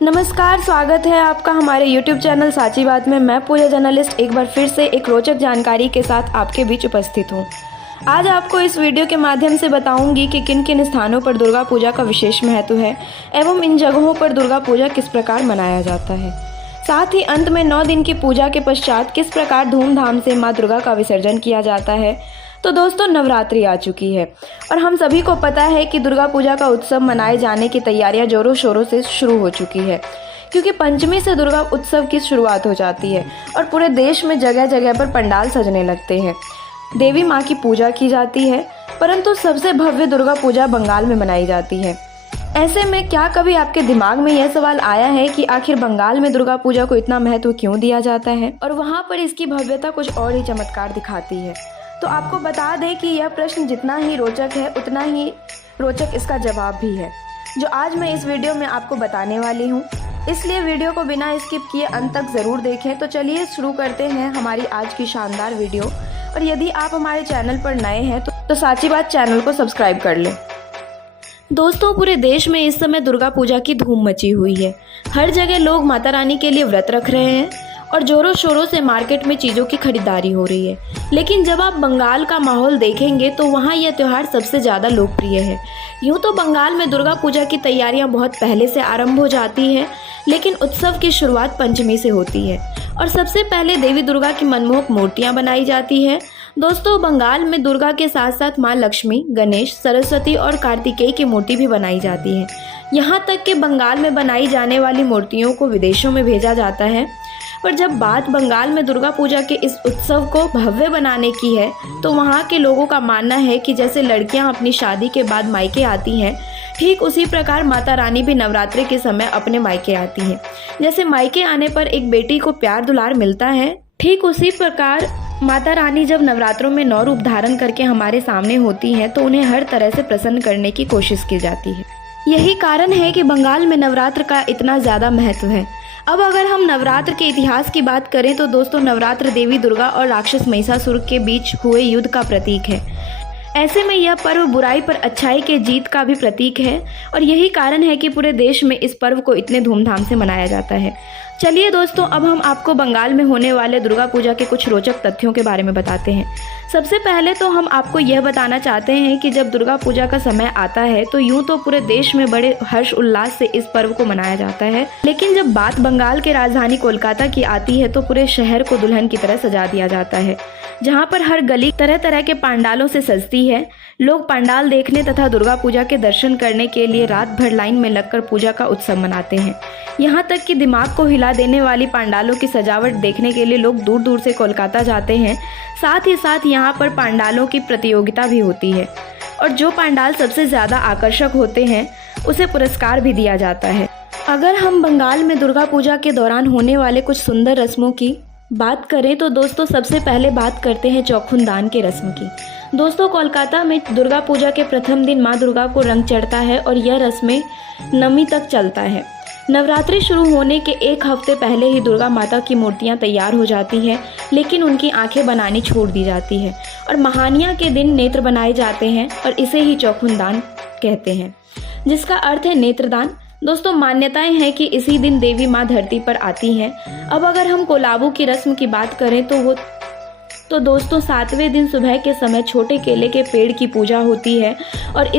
नमस्कार, स्वागत है आपका हमारे YouTube चैनल साची बात में। मैं पूजा जर्नलिस्ट एक बार फिर से एक रोचक जानकारी के साथ आपके बीच उपस्थित हूँ। आज आपको इस वीडियो के माध्यम से बताऊंगी कि किन किन स्थानों पर दुर्गा पूजा का विशेष महत्व है एवं इन जगहों पर दुर्गा पूजा किस प्रकार मनाया जाता है। साथ ही अंत में 9 दिन की पूजा के पश्चात किस प्रकार धूमधाम से माँ दुर्गा का विसर्जन किया जाता है। तो दोस्तों, नवरात्रि आ चुकी है और हम सभी को पता है कि दुर्गा पूजा का उत्सव मनाए जाने की तैयारियां जोरों शोरों से शुरू हो चुकी है, क्योंकि पंचमी से दुर्गा उत्सव की शुरुआत हो जाती है और पूरे देश में जगह जगह पर पंडाल सजने लगते हैं। देवी माँ की पूजा की जाती है, परंतु सबसे भव्य दुर्गा पूजा बंगाल में मनाई जाती है। ऐसे में क्या कभी आपके दिमाग में यह सवाल आया है कि आखिर बंगाल में दुर्गा पूजा को इतना महत्व क्यों दिया जाता है और वहाँ पर इसकी भव्यता कुछ और ही चमत्कार दिखाती है। तो आपको बता दें कि यह प्रश्न जितना ही रोचक है उतना ही रोचक इसका जवाब भी है, जो आज मैं इस वीडियो में आपको बताने वाली हूँ। इसलिए वीडियो को बिना स्किप किए अंत तक ज़रूर देखें। तो चलिए शुरू करते हैं हमारी आज की शानदार वीडियो। और यदि आप हमारे चैनल पर नए हैं तो साची बात चैनल को सब्सक्राइब कर लें। दोस्तों, पूरे देश में इस समय दुर्गा पूजा की धूम मची हुई है। हर जगह लोग माता रानी के लिए व्रत रख रहे हैं और जोरों शोरों से मार्केट में चीज़ों की खरीदारी हो रही है। लेकिन जब आप बंगाल का माहौल देखेंगे तो वहाँ यह त्यौहार सबसे ज़्यादा लोकप्रिय है। यूँ तो बंगाल में दुर्गा पूजा की तैयारियाँ बहुत पहले से आरंभ हो जाती है, लेकिन उत्सव की शुरुआत पंचमी से होती है और सबसे पहले देवी दुर्गा की मनमोहक मूर्तियाँ बनाई जाती है। दोस्तों, बंगाल में दुर्गा के साथ साथ माँ लक्ष्मी, गणेश, सरस्वती और कार्तिकेय की मूर्ति भी बनाई जाती है। यहाँ तक कि बंगाल में बनाई जाने वाली मूर्तियों को विदेशों में भेजा जाता है। पर जब बात बंगाल में दुर्गा पूजा के इस उत्सव को भव्य बनाने की है, तो वहाँ के लोगों का मानना है कि जैसे लड़कियाँ अपनी शादी के बाद मायके आती हैं, ठीक उसी प्रकार माता रानी भी नवरात्रि के समय अपने मायके आती हैं। जैसे मायके आने पर एक बेटी को प्यार दुलार मिलता है, ठीक उसी प्रकार माता रानी जब नवरात्रों में 9 रूप धारण करके हमारे सामने होती हैं, तो उन्हें हर तरह से प्रसन्न करने की कोशिश की जाती है। यही कारण है कि बंगाल में नवरात्र का इतना ज़्यादा महत्व है। अब अगर हम नवरात्र के इतिहास की बात करें तो दोस्तों, नवरात्र देवी दुर्गा और राक्षस महिषासुर के बीच हुए युद्ध का प्रतीक है। ऐसे में यह पर्व बुराई पर अच्छाई के जीत का भी प्रतीक है और यही कारण है कि पूरे देश में इस पर्व को इतने धूमधाम से मनाया जाता है। चलिए दोस्तों, अब हम आपको बंगाल में होने वाले दुर्गा पूजा के कुछ रोचक तथ्यों के बारे में बताते हैं। सबसे पहले तो हम आपको यह बताना चाहते हैं कि जब दुर्गा पूजा का समय आता है तो यूं तो पूरे देश में बड़े हर्ष उल्लास से इस पर्व को मनाया जाता है, लेकिन जब बात बंगाल के राजधानी कोलकाता की आती है तो पूरे शहर को दुल्हन की तरह सजा दिया जाता है, जहां पर हर गली तरह तरह के पंडालों से सजती है। लोग पंडाल देखने तथा दुर्गा पूजा के दर्शन करने के लिए रात भर लाइन में लगकर पूजा का उत्सव मनाते हैं। यहाँ तक कि दिमाग को हिला देने वाली पंडालों की सजावट देखने के लिए लोग दूर दूर से कोलकाता जाते हैं। साथ ही साथ यहाँ पर पंडालों की प्रतियोगिता भी होती है और जो पंडाल सबसे ज़्यादा आकर्षक होते हैं उसे पुरस्कार भी दिया जाता है। अगर हम बंगाल में दुर्गा पूजा के दौरान होने वाले कुछ सुंदर रस्मों की बात करें तो दोस्तों, सबसे पहले बात करते हैं चौखुन दान के रस्म की। दोस्तों, कोलकाता में दुर्गा पूजा के प्रथम दिन माँ दुर्गा को रंग चढ़ता है और यह रस्में नवमी तक चलता है। नवरात्रि शुरू होने के 1 हफ्ते पहले ही दुर्गा माता की मूर्तियाँ तैयार हो जाती हैं, लेकिन उनकी आंखें बनानी छोड़ दी जाती है और महानिया के दिन नेत्र बनाए जाते हैं और इसे ही चौखुन दान कहते हैं, जिसका अर्थ है नेत्रदान। दोस्तों, मान्यताएं हैं कि इसी दिन देवी माँ धरती पर आती हैं। अब अगर हम कोलाबू की रस्म की बात करें तो दोस्तों, 7वें दिन सुबह के समय छोटे केले के पेड़ की पूजा होती है और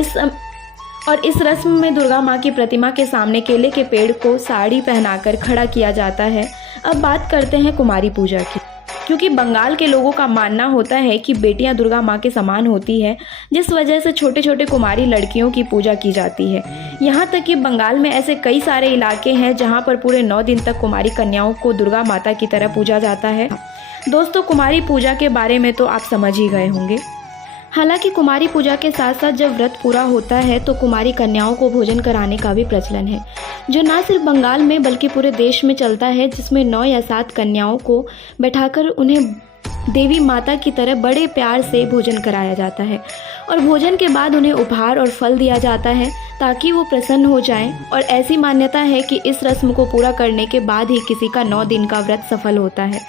इस रस्म में दुर्गा माँ की प्रतिमा के सामने केले के पेड़ को साड़ी पहनाकर खड़ा किया जाता है। अब बात करते हैं कुमारी पूजा की, क्योंकि बंगाल के लोगों का मानना होता है कि बेटियां दुर्गा माँ के समान होती है, जिस वजह से छोटे छोटे कुमारी लड़कियों की पूजा की जाती है। यहाँ तक कि बंगाल में ऐसे कई सारे इलाके हैं जहाँ पर पूरे 9 दिन तक कुमारी कन्याओं को दुर्गा माता की तरह पूजा जाता है। दोस्तों, कुमारी पूजा के बारे में तो आप समझ ही गए होंगे। हालांकि कुमारी पूजा के साथ साथ जब व्रत पूरा होता है तो कुमारी कन्याओं को भोजन कराने का भी प्रचलन है, जो न सिर्फ बंगाल में बल्कि पूरे देश में चलता है, जिसमें 9 या 7 कन्याओं को बैठाकर उन्हें देवी माता की तरह बड़े प्यार से भोजन कराया जाता है और भोजन के बाद उन्हें उपहार और फल दिया जाता है ताकि वो प्रसन्न हो जाएं। और ऐसी मान्यता है कि इस रस्म को पूरा करने के बाद ही किसी का 9 दिन का व्रत सफल होता है।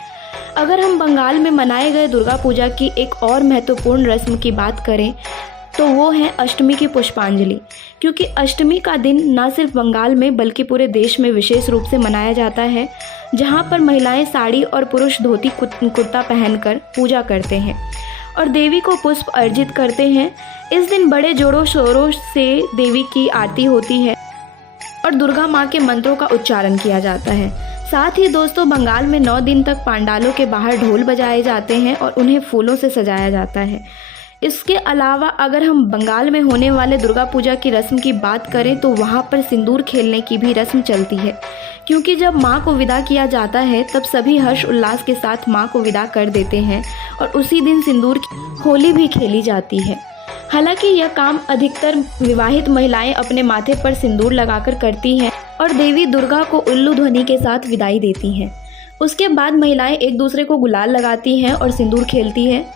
अगर हम बंगाल में मनाए गए दुर्गा पूजा की एक और महत्वपूर्ण रस्म की बात करें तो वो है अष्टमी की पुष्पांजलि। क्योंकि अष्टमी का दिन न सिर्फ बंगाल में बल्कि पूरे देश में विशेष रूप से मनाया जाता है, जहाँ पर महिलाएं साड़ी और पुरुष धोती कुर्ता पहनकर पूजा करते हैं और देवी को पुष्प अर्जित करते हैं। इस दिन बड़े जोरों शोरों से देवी की आरती होती है और दुर्गा माँ के मंत्रों का उच्चारण किया जाता है। साथ ही दोस्तों, बंगाल में 9 दिन तक पंडालों के बाहर ढोल बजाए जाते हैं और उन्हें फूलों से सजाया जाता है। इसके अलावा अगर हम बंगाल में होने वाले दुर्गा पूजा की रस्म की बात करें तो वहाँ पर सिंदूर खेलने की भी रस्म चलती है, क्योंकि जब माँ को विदा किया जाता है तब सभी हर्ष उल्लास के साथ माँ को विदा कर देते हैं और उसी दिन सिंदूर की होली भी खेली जाती है। हालांकि यह काम अधिकतर विवाहित महिलाएं अपने माथे पर सिंदूर लगाकर करती हैं और देवी दुर्गा को उल्लू ध्वनि के साथ विदाई देती हैं। उसके बाद महिलाएं एक दूसरे को गुलाल लगाती हैं और सिंदूर खेलती हैं।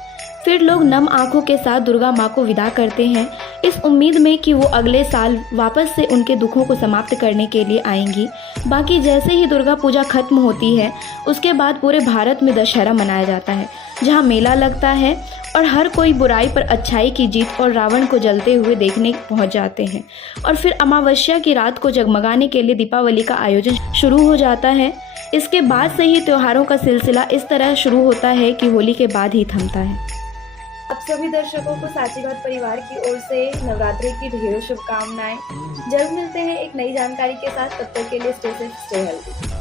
फिर लोग नम आंखों के साथ दुर्गा माँ को विदा करते हैं, इस उम्मीद में कि वो अगले साल वापस से उनके दुखों को समाप्त करने के लिए आएंगी। बाकी जैसे ही दुर्गा पूजा खत्म होती है उसके बाद पूरे भारत में दशहरा मनाया जाता है, जहाँ मेला लगता है और हर कोई बुराई पर अच्छाई की जीत और रावण को जलते हुए देखने पहुंच जाते हैं। और फिर अमावस्या की रात को जगमगाने के लिए दीपावली का आयोजन शुरू हो जाता है। इसके बाद से ही त्योहारों का सिलसिला इस तरह शुरू होता है कि होली के बाद ही थमता है। आप सभी दर्शकों को साची बात परिवार की ओर से नवरात्रि की ढेरों शुभकामनाएं। जल्द मिलते हैं एक नई जानकारी के साथ, तब तक के लिए स्टे सेफ, स्टे हेल्दी।